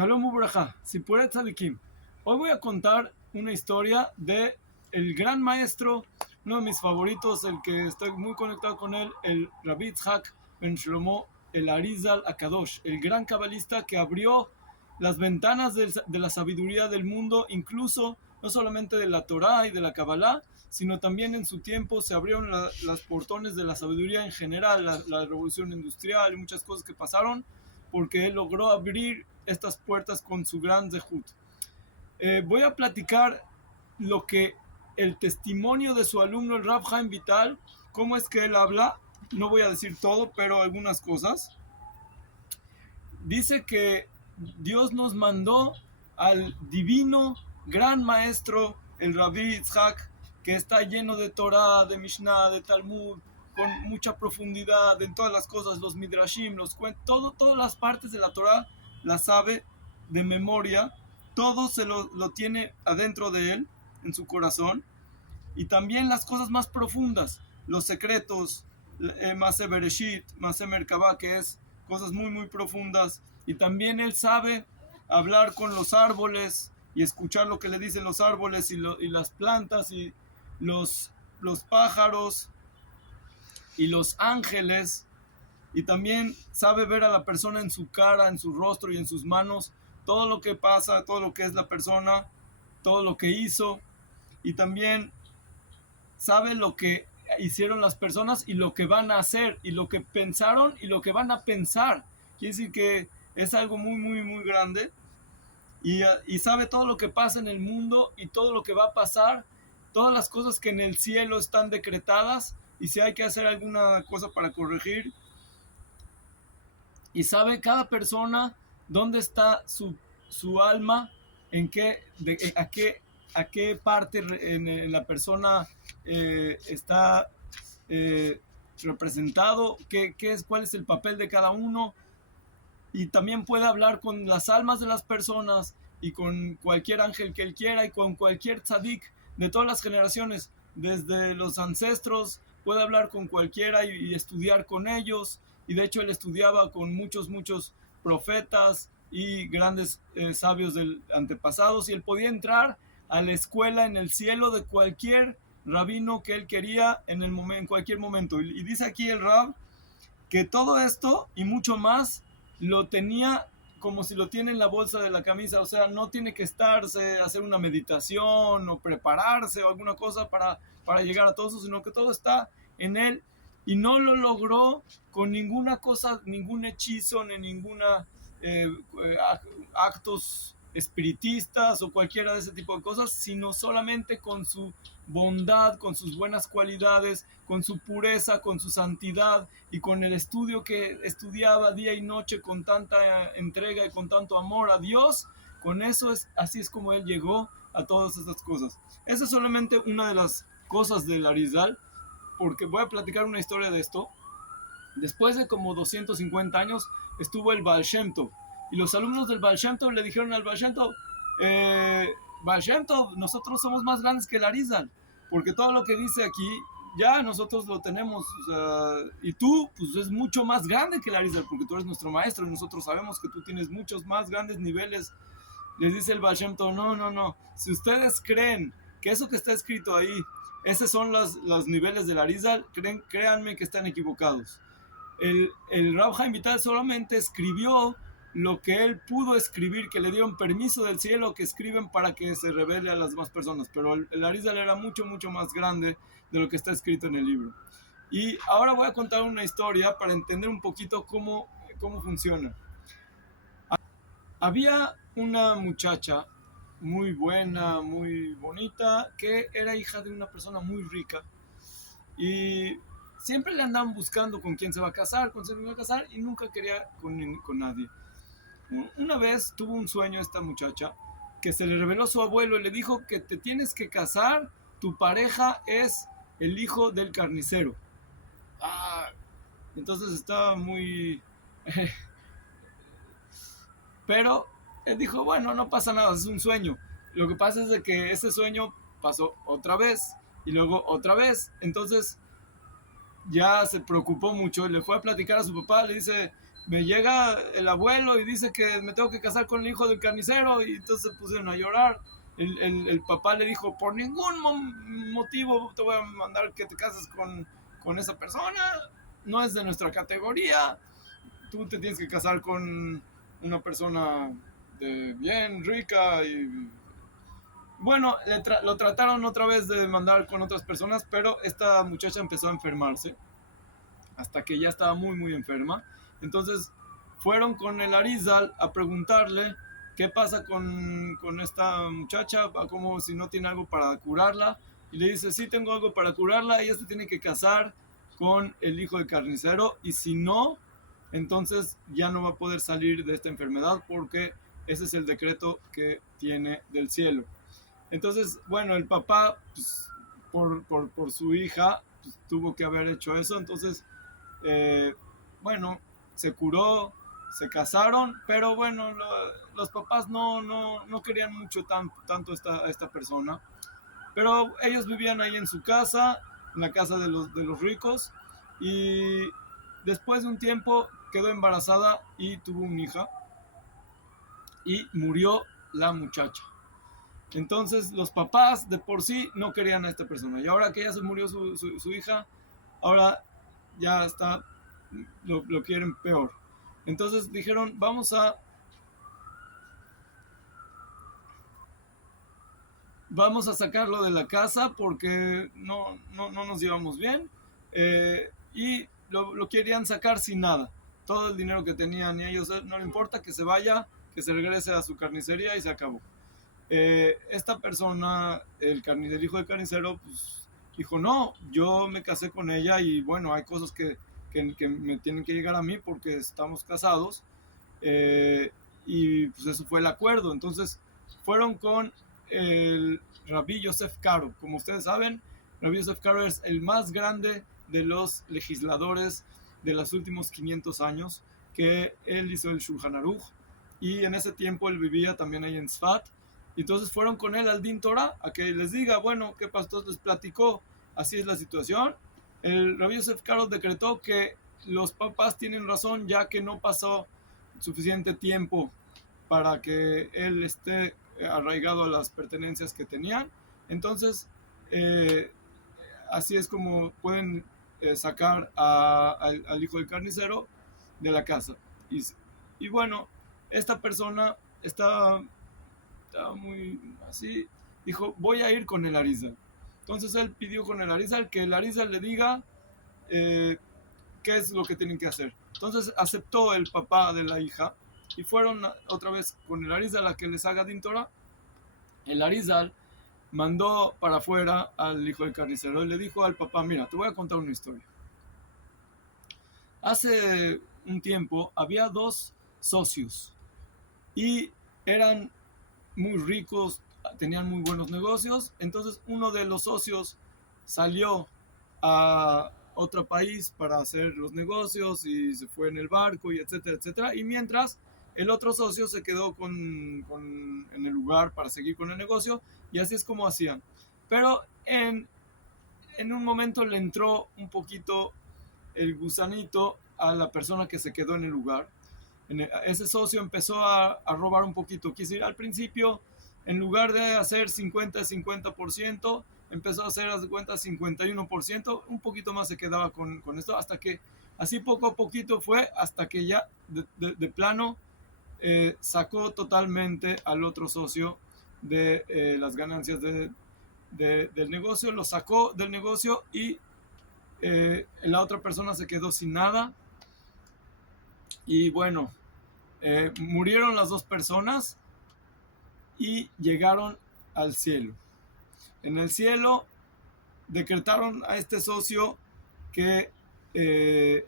Shalom Ubraja, Sipuret Tzadikim. Hoy voy a contar una historia de el gran maestro, uno de mis favoritos, el que estoy muy conectado con él, el Rabbi Yitzhak Ben Shlomo el Arizal Akadosh, el gran cabalista que abrió las ventanas de la sabiduría del mundo, incluso no solamente de la Torá y de la Kabbalah, sino también en su tiempo se abrieron las portones de la sabiduría en general, la revolución industrial y muchas cosas que pasaron, porque él logró abrir estas puertas con su gran zehut. Voy a platicar lo que el testimonio de su alumno, el Rav Chaim Vital, cómo es que él habla. No voy a decir todo, pero algunas cosas. Dice que Dios nos mandó al divino gran maestro, el Rabbi Yitzhak, que está lleno de Torah, de Mishnah, de Talmud, con mucha profundidad en todas las cosas, los midrashim, los cuentos, todas las partes de la Torah las sabe de memoria, todo se lo tiene adentro de él, en su corazón, y también las cosas más profundas, los secretos, Masé Bereshit, Masé Merkabah, que es cosas muy muy profundas, y también él sabe hablar con los árboles y escuchar lo que le dicen los árboles y las plantas y los pájaros y los ángeles, y también sabe ver a la persona en su cara, en su rostro y en sus manos, todo lo que pasa, todo lo que es la persona, todo lo que hizo, y también sabe lo que hicieron las personas y lo que van a hacer y lo que pensaron y lo que van a pensar. Quiere decir que es algo muy, muy, muy grande y sabe todo lo que pasa en el mundo y todo lo que va a pasar, todas las cosas que en el cielo están decretadas y si hay que hacer alguna cosa para corregir. Y sabe cada persona dónde está su alma, en qué, a qué parte en la persona está representado, cuál es el papel de cada uno, y también puede hablar con las almas de las personas y con cualquier ángel que él quiera y con cualquier tzadik de todas las generaciones, desde los ancestros, puede hablar con cualquiera y estudiar con ellos, y de hecho él estudiaba con muchos profetas y grandes sabios del antepasados, y él podía entrar a la escuela en el cielo de cualquier rabino que él quería en cualquier momento. Y dice aquí el Rab que todo esto y mucho más lo tenía como si lo tiene en la bolsa de la camisa, o sea, no tiene que estarse, hacer una meditación o prepararse o alguna cosa para llegar a todo eso, sino que todo está en él y no lo logró con ninguna cosa, ningún hechizo, ni ninguna actos espiritistas o cualquiera de ese tipo de cosas, sino solamente con su bondad, con sus buenas cualidades, con su pureza, con su santidad y con el estudio que estudiaba día y noche con tanta entrega y con tanto amor a Dios. Con eso así es como él llegó a todas estas cosas. Esa es solamente una de las cosas del Arizal, porque voy a platicar una historia de esto. Después de como 250 años estuvo el Baal Shem Tov, y los alumnos del Baal Shem Tov le dijeron al Baal Shem Tov, Baal Shem Tov, nosotros somos más grandes que el Arizal, porque todo lo que dice aquí ya nosotros lo tenemos, o sea, y tú pues es mucho más grande que el Arizal, porque tú eres nuestro maestro y nosotros sabemos que tú tienes muchos más grandes niveles. Les dice el Baal Shem Tov, no, si ustedes creen que eso que está escrito ahí, esos son los niveles del Arizal, créanme que están equivocados. El Rav Chaim Vital solamente escribió lo que él pudo escribir, que le dieron permiso del cielo que escriben para que se revele a las demás personas, pero el Arizal era mucho más grande de lo que está escrito en el libro. Y ahora voy a contar una historia para entender un poquito cómo funciona. Había una muchacha muy buena, muy bonita, que era hija de una persona muy rica, y siempre le andaban buscando con quién se va a casar, y nunca quería con nadie. Una vez tuvo un sueño esta muchacha que se le reveló su abuelo y le dijo que te tienes que casar, tu pareja es el hijo del carnicero. Ah, entonces estaba muy... Pero él dijo, bueno, no pasa nada, es un sueño. Lo que pasa es de que ese sueño pasó otra vez y luego otra vez. Entonces ya se preocupó mucho y le fue a platicar a su papá, le dice, me llega el abuelo y dice que me tengo que casar con el hijo del carnicero, y entonces se pusieron a llorar. El papá le dijo, por ningún motivo te voy a mandar que te cases con esa persona, no es de nuestra categoría, tú te tienes que casar con una persona de bien rica. Y bueno, lo trataron otra vez de mandar con otras personas, pero esta muchacha empezó a enfermarse hasta que ya estaba muy muy enferma. Entonces fueron con el Arizal a preguntarle qué pasa con esta muchacha, como si no tiene algo para curarla. Y le dice, sí, tengo algo para curarla, ella se tiene que casar con el hijo del carnicero, y si no, entonces ya no va a poder salir de esta enfermedad, porque ese es el decreto que tiene del cielo. Entonces, bueno, el papá, pues, por su hija, pues, tuvo que haber hecho eso. Entonces, eh, bueno, se curó, se casaron, pero bueno, los papás no querían mucho tanto a esta persona. Pero ellos vivían ahí en su casa, en la casa de los ricos, y después de un tiempo quedó embarazada y tuvo una hija, y murió la muchacha. Entonces los papás de por sí no querían a esta persona. Y ahora que ya se murió su hija, ahora ya está, lo quieren peor. Entonces dijeron, vamos a sacarlo de la casa porque no nos llevamos bien. Y lo querían sacar sin nada. Todo el dinero que tenían, y a ellos no le importa, que se vaya, que se regrese a su carnicería, y se acabó. Esta persona, el hijo del carnicero, pues dijo, no, yo me casé con ella, y bueno, hay cosas que me tienen que llegar a mí porque estamos casados. Y pues eso fue el acuerdo. Entonces fueron con el Rabbi Yosef Karo. Como ustedes saben, Rabbi Yosef Karo es el más grande de los legisladores de los últimos 500 años, que él hizo el Shulchan Aruch, y en ese tiempo él vivía también ahí en Sfat. Entonces fueron con él al Din Torah a que les diga, bueno, ¿qué pasó? Les platicó, así es la situación. El Rabbi Yosef Karo decretó que los papás tienen razón, ya que no pasó suficiente tiempo para que él esté arraigado a las pertenencias que tenían. Entonces, eh, así es como pueden sacar al hijo del carnicero de la casa. Y bueno, esta persona estaba muy así, dijo, voy a ir con el Arizal. Entonces él pidió con el Arizal que el Arizal le diga eh, qué es lo que tienen que hacer. Entonces aceptó el papá de la hija, y fueron otra vez con el Arizal a que les haga Dintora. El Arizal mandó para afuera al hijo del carnicero y le dijo al papá, mira, te voy a contar una historia. Hace un tiempo había dos socios, y eran muy ricos, tenían muy buenos negocios. Entonces uno de los socios salió a otro país para hacer los negocios, y se fue en el barco, y etcétera, etcétera. Y mientras el otro socio se quedó en el lugar para seguir con el negocio, y así es como hacían. Pero en un momento le entró un poquito el gusanito a la persona que se quedó en el lugar. Ese socio empezó a robar un poquito. Quiso ir al principio, en lugar de hacer 50-50%, empezó a hacer, haz de cuenta, 51%, un poquito más se quedaba con esto, hasta que así poco a poquito fue, hasta que ya de plano sacó totalmente al otro socio de las ganancias del negocio, lo sacó del negocio, y la otra persona se quedó sin nada. Y bueno, murieron las dos personas y llegaron al cielo. En el cielo decretaron a este socio que él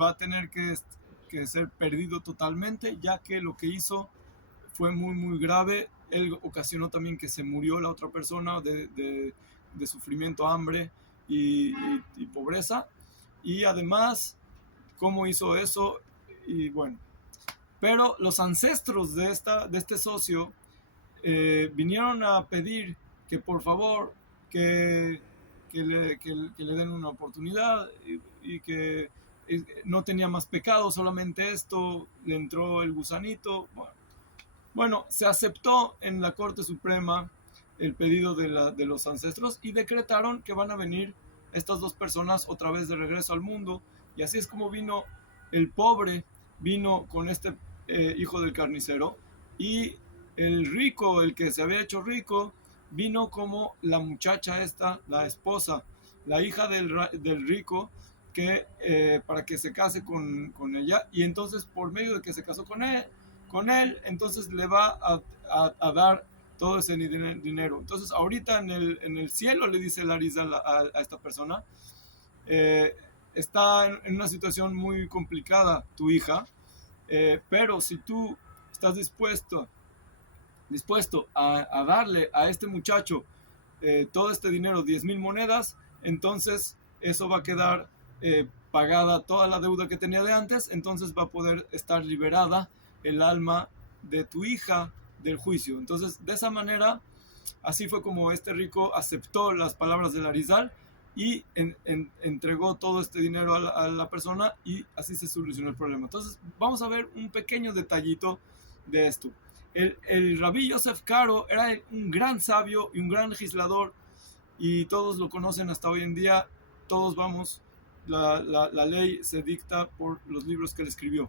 va a tener que ser perdido totalmente, ya que lo que hizo fue muy muy grave. Él ocasionó también que se murió la otra persona de sufrimiento, hambre y pobreza. Y además, ¿cómo hizo eso? Y bueno, pero los ancestros de este socio vinieron a pedir que por favor que le den una oportunidad, y que no tenía más pecado, solamente esto, le entró el gusanito. Bueno, se aceptó en la Corte Suprema el pedido de los ancestros y decretaron que van a venir estas dos personas otra vez de regreso al mundo. Y así es como vino el pobre, vino con este hijo del carnicero, y el rico, el que se había hecho rico, vino como la muchacha esta, la esposa, la hija del rico, que para que se case con ella, y entonces por medio de que se casó con él, entonces le va a dar todo ese dinero. Entonces ahorita en el cielo le dice Larisa a esta persona, eh, está en una situación muy complicada tu hija, pero si tú estás dispuesto a darle a este muchacho todo este dinero, 10,000 monedas, entonces eso va a quedar pagada toda la deuda que tenía de antes, entonces va a poder estar liberada el alma de tu hija del juicio. Entonces, de esa manera, así fue como este rico aceptó las palabras del Arizal y entregó todo este dinero a la persona, y así se solucionó el problema. Entonces, vamos a ver un pequeño detallito de esto. El rabí Yosef Karo era un gran sabio y un gran legislador, y todos lo conocen hasta hoy en día. Todos vamos, la ley se dicta por los libros que él escribió,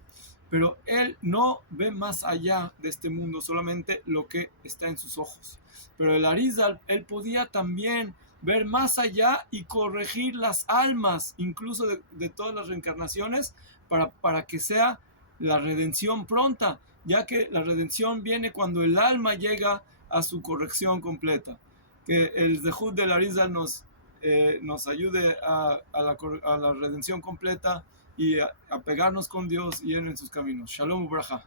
pero él no ve más allá de este mundo, solamente lo que está en sus ojos. Pero el Arizal, él podía también ver más allá y corregir las almas, incluso de todas las reencarnaciones, para que sea la redención pronta, ya que la redención viene cuando el alma llega a su corrección completa. Que el Zehut del Arizal nos ayude a la redención completa y a pegarnos con Dios y en sus caminos. Shalom Ubraja.